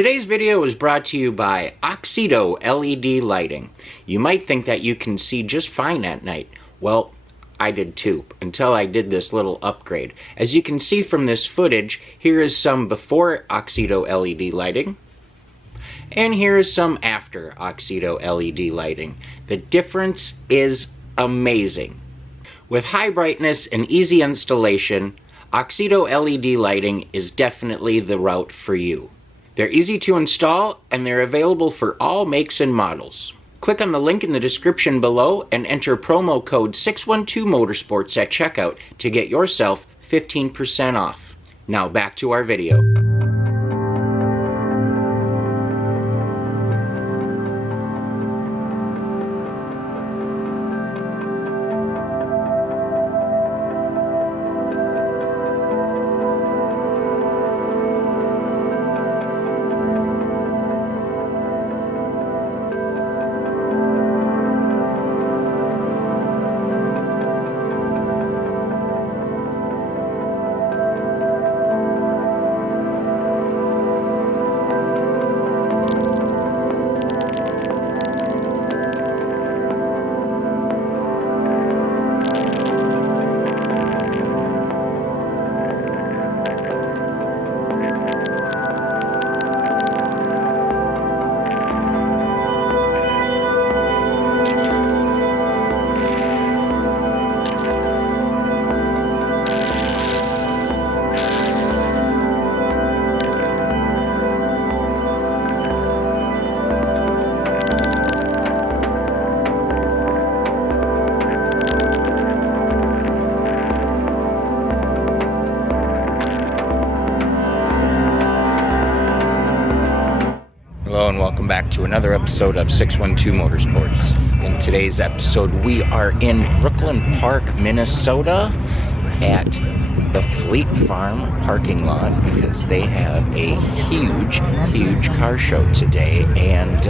Today's video is brought to you by Oxedo LED lighting. You might think that you can see just fine at night. Well, I did too, until I did this little upgrade. As you can see from this footage, here is some before Oxedo LED lighting, and here is some after Oxedo LED lighting. The difference is amazing. With high brightness and easy installation, Oxedo LED lighting is definitely the route for you. They're easy to install and they're available for all makes and models. Click on the link in the description below and enter promo code 612motorsports at checkout to get yourself 15% off. Now back to our video. Hello and welcome back to another episode of 612 Motorsports. In today's episode, we are in Brooklyn Park, Minnesota at the Fleet Farm parking lot because they have a huge car show today, and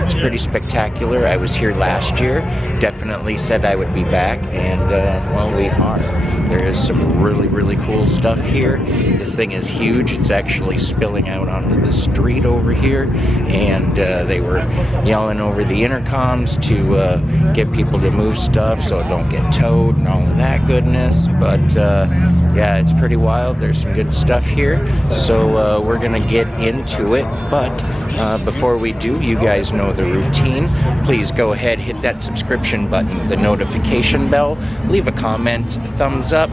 it's pretty spectacular. I was here last year, definitely said I would be back, and well, we are. There is some really cool stuff here. This thing is huge. It's actually spilling out onto the street over here, and they were yelling over the intercoms to get people to move stuff so it don't get towed and all of that goodness. But yeah, it's pretty wild. There's some good stuff here, so we're gonna get into it. But before we do, you guys know the routine. Please go ahead, hit that subscription button, the notification bell, leave a comment, thumbs up,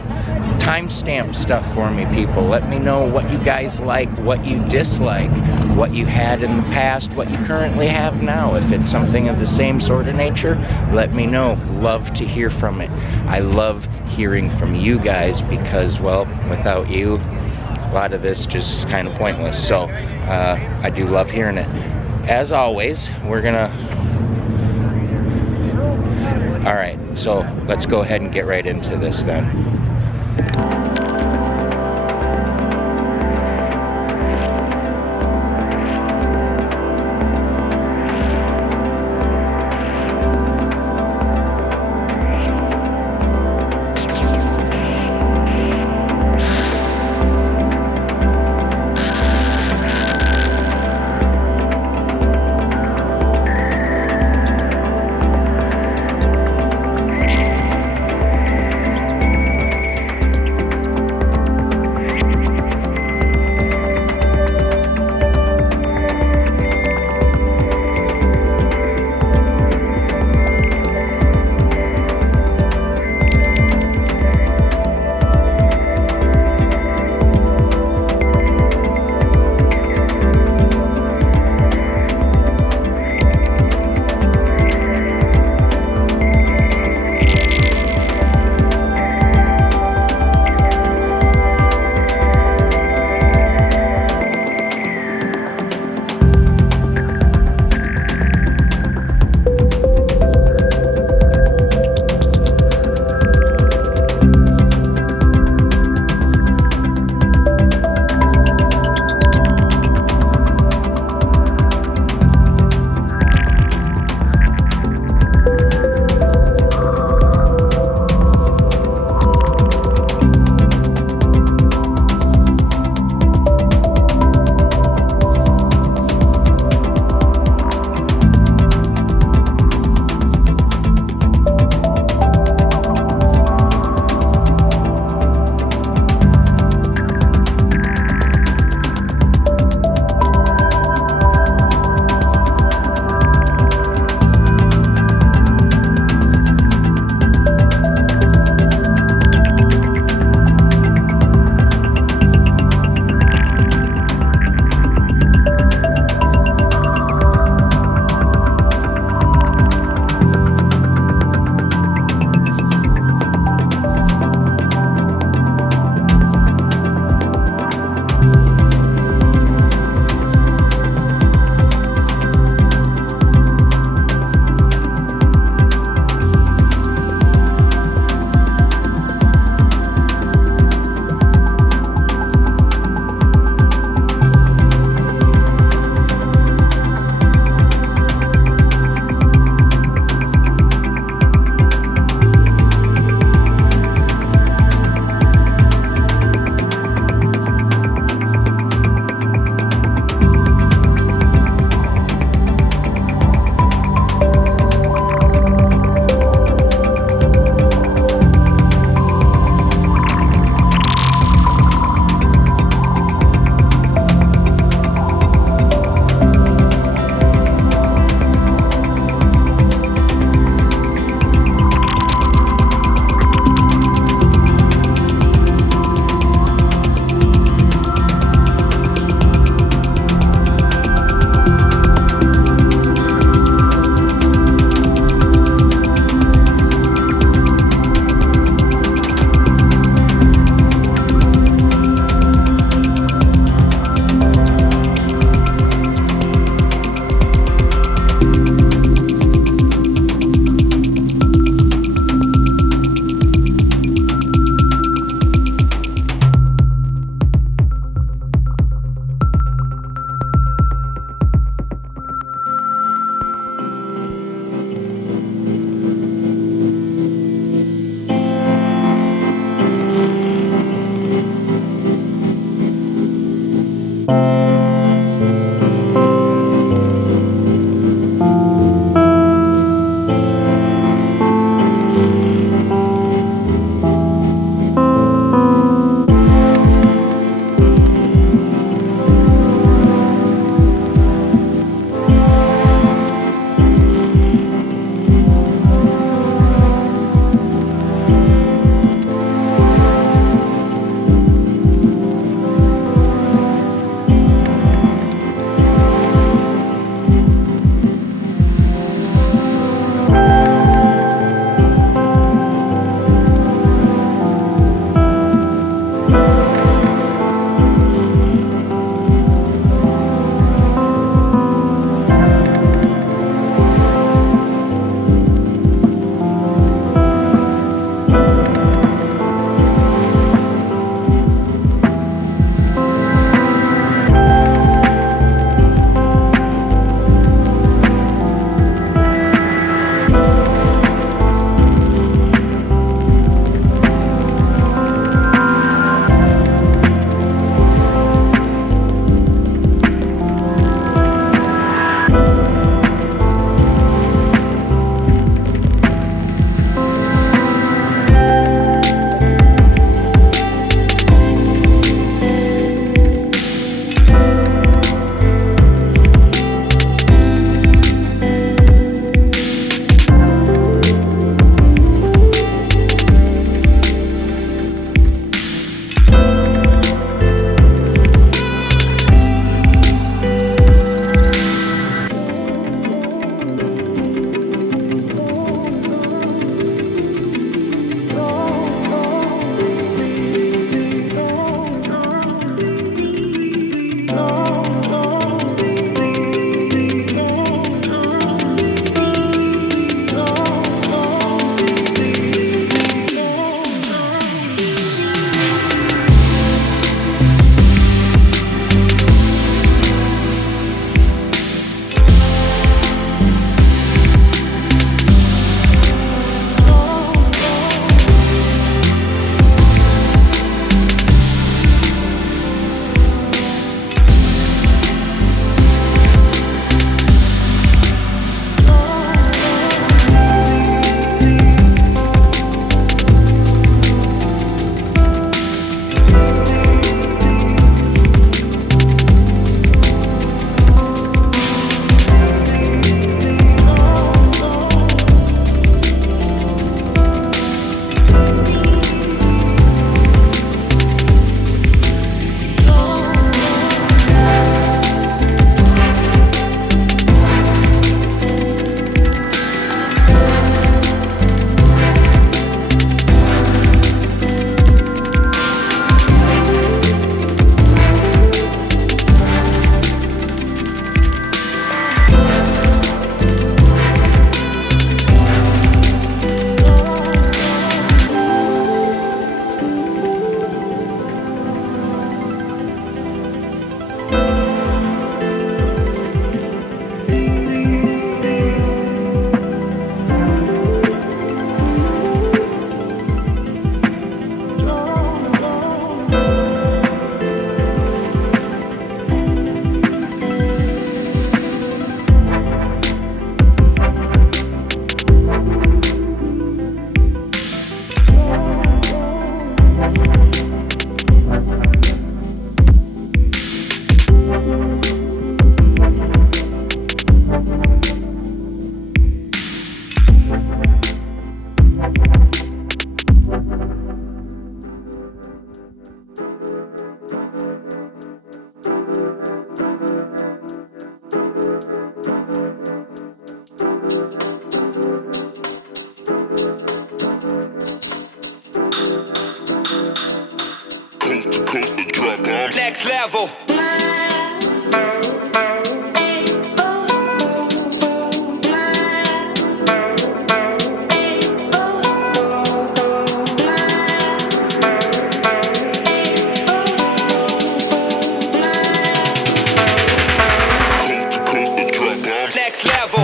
timestamp stuff for me, people. Let me know what you guys like, what you dislike, what you had in the past, what you currently have now. If it's something of the same sort of nature, let me know. Love to hear from it. I love hearing from you guys because, well, without you, a lot of this just is kind of pointless. So I do love hearing it. As always, we're gonna... Alright, so let's go ahead and get right into this then. Next level. Next level.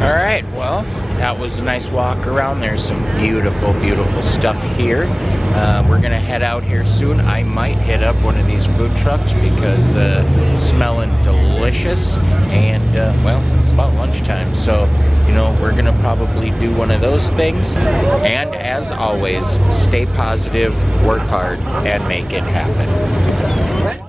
All right, well, that was a nice walk around. There's some beautiful, beautiful stuff here. We're gonna head out here soon. I might hit up one of these food trucks because it's smelling delicious, and well, it's about lunchtime, so you know, we're gonna probably do one of those things. And as always, stay positive, work hard, and make it happen.